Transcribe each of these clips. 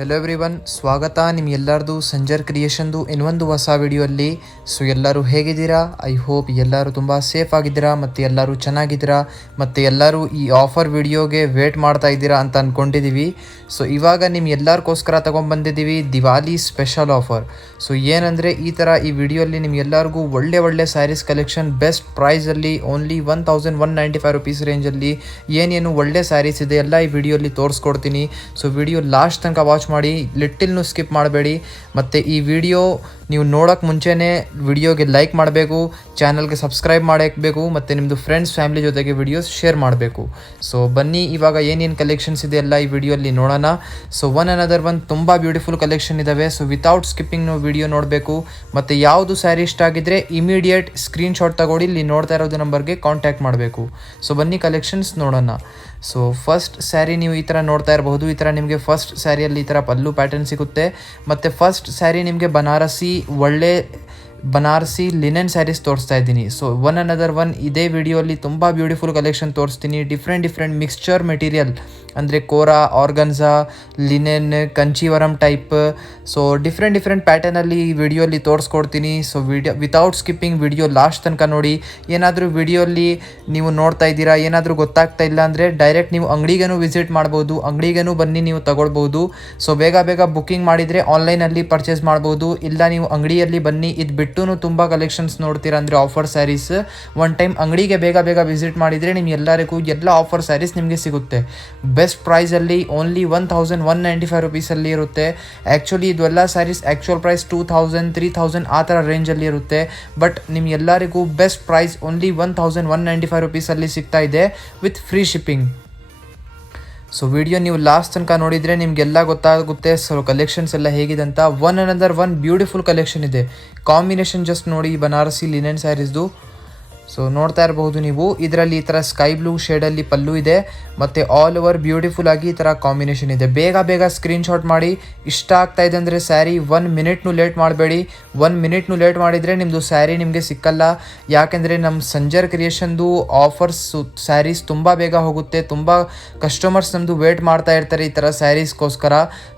Hello everyone, ಸ್ವಾಗತ ನಿಮ್ಗೆಲ್ಲರದು ಸಂಜರ್ ಕ್ರಿಯೇಷನ್ದು ಇನ್ನೊಂದು ಹೊಸ ವಿಡಿಯೋ. ಸೊ ಎಲ್ಲರೂ ಹೇಗಿದ್ದೀರಾ? ಐ ಹೋಪ್ ಎಲ್ಲರೂ ತುಂಬ ಸೇಫ್ ಆಗಿದ್ದೀರಾ ಮತ್ತು ಎಲ್ಲರೂ ಚೆನ್ನಾಗಿದ್ದೀರಾ ಮತ್ತು ಎಲ್ಲರೂ ಈ ಆಫರ್ ವಿಡಿಯೋಗೆ ವೇಟ್ ಮಾಡ್ತಾ ಇದ್ದೀರಾ ಅಂತ ಅಂದ್ಕೊಂಡಿದ್ದೀವಿ. ಸೊ ಇವಾಗ ನಿಮ್ಗೆಲ್ಲರಿಗೋಸ್ಕರ ತೊಗೊಂಡ್ಬಂದಿದ್ದೀವಿ ದಿವಾಲಿ ಸ್ಪೆಷಲ್ ಆಫರ್. ಸೊ ಏನಂದರೆ ಈ ವಿಡಿಯೋಲ್ಲಿ ನಿಮ್ಗೆಲ್ಲರಿಗೂ ಒಳ್ಳೆ ಸ್ಯಾರೀಸ್ ಕಲೆಕ್ಷನ್ ಬೆಸ್ಟ್ ಪ್ರೈಸಲ್ಲಿ ಓನ್ಲಿ 1195 ರುಪೀಸ್ ರೇಂಜಲ್ಲಿ ಏನೇನು ಒಳ್ಳೆ ಸ್ಯಾರೀಸ್ ಇದೆ ಎಲ್ಲ ಈ ವಿಡಿಯೋಲ್ಲಿ ತೋರಿಸ್ಕೊಡ್ತೀನಿ. ಸೊ ವಿಡಿಯೋ ಲಾಸ್ಟ್ ತನಕ ವಾಚ್ ಮಾಡಿ, ಲಿಟಲ್ನು ಸ್ಕಿಪ್ ಮಾಡಬೇಡಿ. ಮತ್ತು ಈ ವಿಡಿಯೋ ನೀವು ನೋಡೋಕ್ಕೆ ಮುಂಚೆನೇ ವಿಡಿಯೋಗೆ ಲೈಕ್ ಮಾಡಬೇಕು, ಚಾನಲ್ಗೆ ಸಬ್ಸ್ಕ್ರೈಬ್ ಮಾಡಬೇಕು ಮತ್ತು ನಿಮ್ಮದು ಫ್ರೆಂಡ್ಸ್ ಫ್ಯಾಮಿಲಿ ಜೊತೆಗೆ ವಿಡಿಯೋಸ್ ಶೇರ್ ಮಾಡಬೇಕು. ಸೊ ಬನ್ನಿ ಇವಾಗ ಏನೇನು ಕಲೆಕ್ಷನ್ಸ್ ಇದೆ ಎಲ್ಲ ಈ ವಿಡಿಯೋಲ್ಲಿ ನೋಡೋಣ. ಸೊ ಒನ್ ತುಂಬ ಬ್ಯೂಟಿಫುಲ್ ಕಲೆಕ್ಷನ್ ಇದ್ದಾವೆ. ಸೊ ವಿತೌಟ್ ಸ್ಕಿಪ್ಪಿಂಗ್ ನೀವು ವಿಡಿಯೋ ನೋಡಬೇಕು ಮತ್ತು ಯಾವುದು ಸ್ಯಾರಿ ಇಷ್ಟ ಆಗಿದ್ದರೆ ಇಮಿಡಿಯೇಟ್ ಸ್ಕ್ರೀನ್ಶಾಟ್ ತಗೊಳ್ಳಿ, ಇಲ್ಲಿ ನೋಡ್ತಾ ಇರೋದು ನಂಬರ್ಗೆ ಕಾಂಟ್ಯಾಕ್ಟ್ ಮಾಡಬೇಕು. ಸೊ ಬನ್ನಿ ಕಲೆಕ್ಷನ್ಸ್ ನೋಡೋಣ. ಸೊ ಫಸ್ಟ್ ಸ್ಯಾರಿ ನೀವು ಈ ಥರ ನೋಡ್ತಾ ಇರಬಹುದು. ಈ ಥರ ನಿಮಗೆ ಫಸ್ಟ್ ಸ್ಯಾರಿಯಲ್ಲಿ ಈ ಥರ ಪಲ್ಲು ಪ್ಯಾಟರ್ನ್ ಸಿಗುತ್ತೆ ಮತ್ತು ಫಸ್ಟ್ ಸ್ಯಾರಿ ನಿಮಗೆ ಬನಾರಸಿ ಲಿನೆನ್ ಸ್ಯಾರೀಸ್ ತೋರಿಸ್ತಾ ಇದ್ದೀನಿ. ಸೊ ಒನ್ ಇದೇ ವಿಡಿಯೋಲಿ ತುಂಬ ಬ್ಯೂಟಿಫುಲ್ ಕಲೆಕ್ಷನ್ ತೋರಿಸ್ತೀನಿ. ಡಿಫ್ರೆಂಟ್ ಮಿಕ್ಸ್ಚರ್ ಮೆಟೀರಿಯಲ್ ಅಂದರೆ kora, organza, linen, Kanjeevaram type. So different ಪ್ಯಾಟರ್ನಲ್ಲಿ ಈ ವಿಡಿಯೋಲಿ ತೋರಿಸ್ಕೊಡ್ತೀನಿ. So without skipping video last ತನಕ ನೋಡಿ. ಏನಾದರೂ ವಿಡಿಯೋಲಿ ನೀವು ನೋಡ್ತಾ ಇದ್ದೀರಾ, ಏನಾದರೂ ಗೊತ್ತಾಗ್ತಾ ಇಲ್ಲ ಅಂದರೆ ಡೈರೆಕ್ಟ್ ನೀವು ಅಂಗಡಿಗೂ ವಿಸಿಟ್ ಮಾಡ್ಬೋದು, ಅಂಗಡಿಗೂ ಬನ್ನಿ ನೀವು ತಗೊಳ್ಬೋದು. ಸೊ ಬೇಗ ಬುಕ್ಕಿಂಗ್ ಮಾಡಿದರೆ ಆನ್ಲೈನಲ್ಲಿ ಪರ್ಚೇಸ್ ಮಾಡ್ಬೋದು, ಇಲ್ಲ ನೀವು ಅಂಗಡಿಯಲ್ಲಿ ಬನ್ನಿ. ಇದು ಬಿಟ್ಟು ತುಂಬ ಕಲೆಕ್ಷನ್ಸ್ ನೋಡ್ತೀರಾ ಅಂದರೆ ಆಫರ್ ಸ್ಯಾರೀಸ್, ಒನ್ ಟೈಮ್ ಅಂಗಡಿಗೆ ಬೇಗ ವಿಸಿಟ್ ಮಾಡಿದರೆ ನಿಮ್ಗೆ ಎಲ್ಲರಿಗೂ ಎಲ್ಲ ಆಫರ್ ಸ್ಯಾರೀಸ್ ನಿಮಗೆ ಸಿಗುತ್ತೆ ಬೆಸ್ಟ್ ಪ್ರೈಸಲ್ಲಿ. ಓನ್ಲಿ 1195 ರುಪೀಸಲ್ಲಿ ಇರುತ್ತೆ. ಆ್ಯಕ್ಚುಲಿ ಇದೆಲ್ಲ ಸ್ಯಾರೀಸ್ ಆ್ಯಕ್ಚುಯಲ್ ಪ್ರೈಸ್ 2000, 3000 ಆ ಥರ ರೇಂಜಲ್ಲಿ ಇರುತ್ತೆ. ಬಟ್ ನಿಮ್ಗೆಲ್ಲರಿಗೂ ಬೆಸ್ಟ್ ಪ್ರೈಸ್ ಓನ್ಲಿ 1195 ರುಪೀಸಲ್ಲಿ ಸಿಗ್ತಾ ಇದೆ with free shipping. So video ನೀವು ಲಾಸ್ಟ್ ತನಕ ನೋಡಿದರೆ ನಿಮಗೆಲ್ಲ ಗೊತ್ತಾಗುತ್ತೆ. ಸೊ ಕಲೆಕ್ಷನ್ಸ್ ಎಲ್ಲ ಹೇಗಿದೆ ಅಂತ. ಒನ್ ಬ್ಯೂಟಿಫುಲ್ ಕಲೆಕ್ಷನ್ ಇದೆ. ಕಾಂಬಿನೇಷನ್ ಜಸ್ಟ್ ನೋಡಿ, ಬನಾರಸಿ ಲಿನೆನ್ ಸ್ಯಾರೀಸ್ದು. ಸೊ ನೋಡ್ತಾ ಇರಬಹುದು ನೀವು, ಇದರಲ್ಲಿ ಈ ಥರ ಸ್ಕೈ ಬ್ಲೂ ಶೇಡಲ್ಲಿ ಪಲ್ಲು ಇದೆ ಮತ್ತು ಆಲ್ ಓವರ್ ಬ್ಯೂಟಿಫುಲ್ ಆಗಿ ಈ ಥರ ಕಾಂಬಿನೇಷನ್ ಇದೆ. ಬೇಗ ಸ್ಕ್ರೀನ್ಶಾಟ್ ಮಾಡಿ. ಇಷ್ಟ ಆಗ್ತಾ ಇದೆ ಅಂದರೆ ಸ್ಯಾರಿ 1 ಮಿನಿಟ್ನು ಲೇಟ್ ಮಾಡಬೇಡಿ. 1 ಮಿನಿಟ್ನು ಲೇಟ್ ಮಾಡಿದರೆ ನಿಮ್ಮದು ಸ್ಯಾರಿ ನಿಮಗೆ ಸಿಕ್ಕಲ್ಲ. ಯಾಕೆಂದರೆ ನಮ್ಮ ಸಂಜರ್ ಕ್ರಿಯೇಷನ್ದು ಆಫರ್ಸ್ ಸ್ಯಾರೀಸ್ ತುಂಬ ಬೇಗ ಹೋಗುತ್ತೆ. ತುಂಬ ಕಸ್ಟಮರ್ಸ್ ನಮ್ಮದು ವೇಟ್ ಮಾಡ್ತಾ ಇರ್ತಾರೆ ಈ ಥರ ಸ್ಯಾರೀಸ್ಗೋಸ್ಕರ.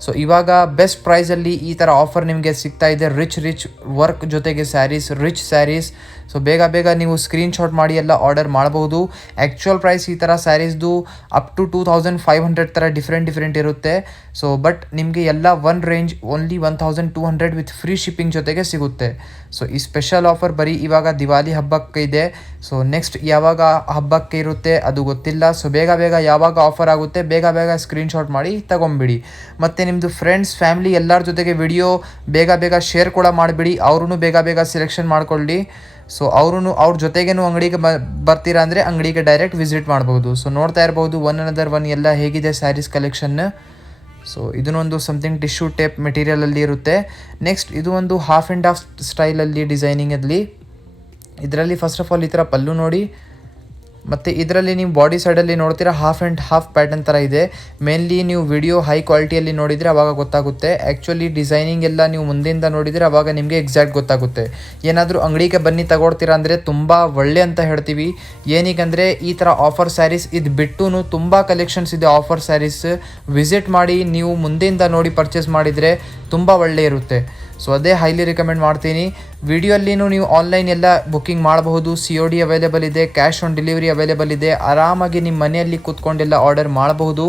ಸೊ ಇವಾಗ ಬೆಸ್ಟ್ ಪ್ರೈಸಲ್ಲಿ ಈ ಥರ ಆಫರ್ ನಿಮಗೆ ಸಿಗ್ತಾ ಇದೆ. ರಿಚ್ ವರ್ಕ್ ಜೊತೆಗೆ ಸ್ಯಾರೀಸ್, ರಿಚ್ ಸ್ಯಾರೀಸ್. ಸೊ ಬೇಗ ನೀವು ಸ್ಕ್ರೀನ್ಶಾಟ್ ಮಾಡಿ ಎಲ್ಲ ಆರ್ಡರ್ ಮಾಡಬಹುದು. ಆ್ಯಕ್ಚುಯಲ್ ಪ್ರೈಸ್ ಈ ಥರ ಸ್ಯಾರೀಸ್ದು ಅಪ್ ಟು 2500 ಥರ ಡಿಫ್ರೆಂಟ್ ಇರುತ್ತೆ. ಸೊ ಬಟ್ ನಿಮಗೆ ಎಲ್ಲ one range only 1200 with free shipping ಜೊತೆಗೆ ಸಿಗುತ್ತೆ. ಸೊ ಈ ಸ್ಪೆಷಲ್ ಆಫರ್ ಬರೀ ಇವಾಗ ದಿವಾಲಿ ಹಬ್ಬಕ್ಕೆ ಇದೆ. ಸೊ ನೆಕ್ಸ್ಟ್ ಯಾವಾಗ ಹಬ್ಬಕ್ಕೆ ಇರುತ್ತೆ ಅದು ಗೊತ್ತಿಲ್ಲ. ಸೊ ಬೇಗ ಯಾವಾಗ ಆಫರ್ ಆಗುತ್ತೆ ಬೇಗ ಸ್ಕ್ರೀನ್ಶಾಟ್ ಮಾಡಿ ತಗೊಂಬಿಡಿ. ಮತ್ತು ನಿಮ್ಮದು ಫ್ರೆಂಡ್ಸ್ ಫ್ಯಾಮಿಲಿ ಎಲ್ಲರ ಜೊತೆಗೆ ವಿಡಿಯೋ ಬೇಗ ಶೇರ್ ಕೂಡ ಮಾಡಿಬಿಡಿ. ಅವ್ರೂ ಬೇಗ ಸೆಲೆಕ್ಷನ್ ಮಾಡ್ಕೊಳ್ಳಿ. ಸೊ ಅವ್ರ ಜೊತೆಗೇನು ಅಂಗಡಿಗೆ ಬರ್ತೀರಾ ಅಂದರೆ ಅಂಗಡಿಗೆ ಡೈರೆಕ್ಟ್ ವಿಸಿಟ್ ಮಾಡ್ಬೋದು. ಸೊ ನೋಡ್ತಾ ಇರ್ಬೋದು ಒನ್ ಎಲ್ಲ ಹೇಗಿದೆ ಸ್ಯಾರೀಸ್ ಕಲೆಕ್ಷನ್. ಸೊ ಇದನ್ನೊಂದು ಸಮಥಿಂಗ್ ಟಿಶ್ಯೂ ಟೇಪ್ ಮೆಟೀರಿಯಲಲ್ಲಿ ಇರುತ್ತೆ. ನೆಕ್ಸ್ಟ್ ಇದು ಒಂದು ಹಾಫ್ ಆ್ಯಂಡ್ ಹಾಫ್ ಸ್ಟೈಲಲ್ಲಿ ಡಿಸೈನಿಂಗಲ್ಲಿ. ಇದರಲ್ಲಿ ಫಸ್ಟ್ ಆಫ್ ಆಲ್ ಈ ಥರ ಪಲ್ಲು ನೋಡಿ, ಮತ್ತು ಇದರಲ್ಲಿ ನೀವು ಬಾಡಿ ಸೈಡಲ್ಲಿ ನೋಡ್ತೀರಾ ಹಾಫ್ ಆ್ಯಂಡ್ ಹಾಫ್ ಪ್ಯಾಟರ್ನ್ ಥರ ಇದೆ. ಮೇನ್ಲಿ ನೀವು ವಿಡಿಯೋ ಹೈ ಕ್ವಾಲಿಟಿಯಲ್ಲಿ ನೋಡಿದರೆ ಅವಾಗ ಗೊತ್ತಾಗುತ್ತೆ. ಆ್ಯಕ್ಚುಲಿ ಡಿಸೈನಿಂಗ್ ಎಲ್ಲ ನೀವು ಮುಂದೆಯಿಂದ ನೋಡಿದರೆ ಅವಾಗ ನಿಮಗೆ ಎಕ್ಸಾಕ್ಟ್ ಗೊತ್ತಾಗುತ್ತೆ. ಏನಾದರೂ ಅಂಗಡಿಗೆ ಬನ್ನಿ ತಗೊಳ್ತೀರಾ ಅಂದರೆ ತುಂಬ ಒಳ್ಳೆ ಅಂತ ಹೇಳ್ತೀವಿ. ಏನೀಗಂದರೆ ಈ ಥರ ಆಫರ್ ಸ್ಯಾರೀಸ್ ಇದು ಬಿಟ್ಟು ತುಂಬ ಕಲೆಕ್ಷನ್ಸ್ ಇದೆ ಆಫರ್ ಸ್ಯಾರೀಸ್. ವಿಸಿಟ್ ಮಾಡಿ ನೀವು ಮುಂದೆಯಿಂದ ನೋಡಿ ಪರ್ಚೇಸ್ ಮಾಡಿದರೆ ತುಂಬ ಒಳ್ಳೆ ಇರುತ್ತೆ. ಸೊ ಅದೇ ಹೈಲಿ ರಿಕಮೆಂಡ್ ಮಾಡ್ತೀನಿ. ವಿಡಿಯೋಲ್ಲಿನೂ ನೀವು ಆನ್ಲೈನ್ ಎಲ್ಲ ಬುಕ್ಕಿಂಗ್ ಮಾಡಬಹುದು. COD ಅವೈಲೇಬಲ್ ಇದೆ, ಕ್ಯಾಶ್ ಆನ್ ಡೆಲಿವರಿ ಅವೈಲೇಬಲ್ ಇದೆ. ಆರಾಮಾಗಿ ನಿಮ್ಮ ಮನೆಯಲ್ಲಿ ಕೂತ್ಕೊಂಡೆಲ್ಲ ಆರ್ಡರ್ ಮಾಡಬಹುದು.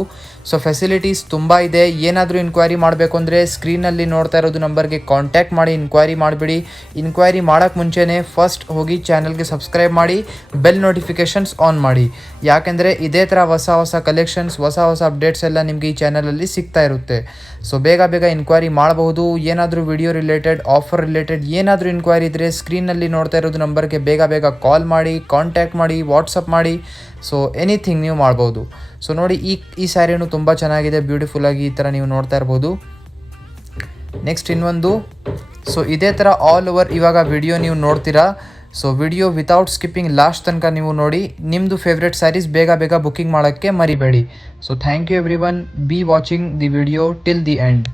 ಸೊ ಫೆಸಿಲಿಟೀಸ್ ತುಂಬ ಇದೆ. ಏನಾದರೂ ಇನ್ಕ್ವೈರಿ ಮಾಡಬೇಕು ಅಂದರೆ ಸ್ಕ್ರೀನಲ್ಲಿ ನೋಡ್ತಾ ಇರೋದು ನಂಬರ್ಗೆ ಕಾಂಟ್ಯಾಕ್ಟ್ ಮಾಡಿ ಇನ್ಕ್ವೈರಿ ಮಾಡಿಬಿಡಿ. ಇನ್ಕ್ವೈರಿ ಮಾಡೋಕ್ಕೆ ಮುಂಚೆನೇ ಫಸ್ಟ್ ಹೋಗಿ ಚಾನಲ್ಗೆ ಸಬ್ಸ್ಕ್ರೈಬ್ ಮಾಡಿ, ಬೆಲ್ ನೋಟಿಫಿಕೇಷನ್ಸ್ ಆನ್ ಮಾಡಿ. ಯಾಕೆಂದರೆ ಇದೇ ಥರ ಹೊಸ ಕಲೆಕ್ಷನ್ಸ್, ಹೊಸ ಅಪ್ಡೇಟ್ಸ್ ಎಲ್ಲ ನಿಮಗೆ ಈ ಚಾನಲಲ್ಲಿ ಸಿಗ್ತಾ ಇರುತ್ತೆ. ಸೊ ಬೇಗ ಇನ್ಕ್ವೈರಿ ಮಾಡಬಹುದು. ಏನಾದರೂ ವಿಡಿಯೋ ರಿಲೇಟೆಡ್, ಆಫರ್ ರಿಲೇಟೆಡ್ ಏನಾದರೂ ಇನ್ಕ್ವೈರಿ ಇದ್ದರೆ ಸ್ಕ್ರೀನಲ್ಲಿ ನೋಡ್ತಾ ಇರೋದು ನಂಬರ್ಗೆ ಬೇಗ ಕಾಲ್ ಮಾಡಿ, ಕಾಂಟ್ಯಾಕ್ಟ್ ಮಾಡಿ, ವಾಟ್ಸಪ್ ಮಾಡಿ. ಸೊ ಎನಿಥಿಂಗ್ ನೀವು ಮಾಡ್ಬೋದು. ಸೊ ನೋಡಿ ಈ ಸ್ಯಾರಿನೂ ತುಂಬ ಚೆನ್ನಾಗಿದೆ, ಬ್ಯೂಟಿಫುಲ್ಲಾಗಿ ಈ ಥರ ನೀವು ನೋಡ್ತಾ ಇರ್ಬೋದು. ನೆಕ್ಸ್ಟ್ ಇನ್ನೊಂದು. ಸೊ ಇದೇ ಥರ ಆಲ್ ಓವರ್ ಇವಾಗ ವಿಡಿಯೋ ನೀವು ನೋಡ್ತೀರಾ. So video without skipping last ತನಕ ನೀವು ನೋಡಿ. ನಿಮ್ಮದು ಫೇವ್ರೆಟ್ ಸ್ಯಾರೀಸ್ ಬೇಗ ಬುಕ್ಕಿಂಗ್ ಮಾಡೋಕ್ಕೆ ಮರಿಬೇಡಿ. So thank you everyone. Be watching the video till the end.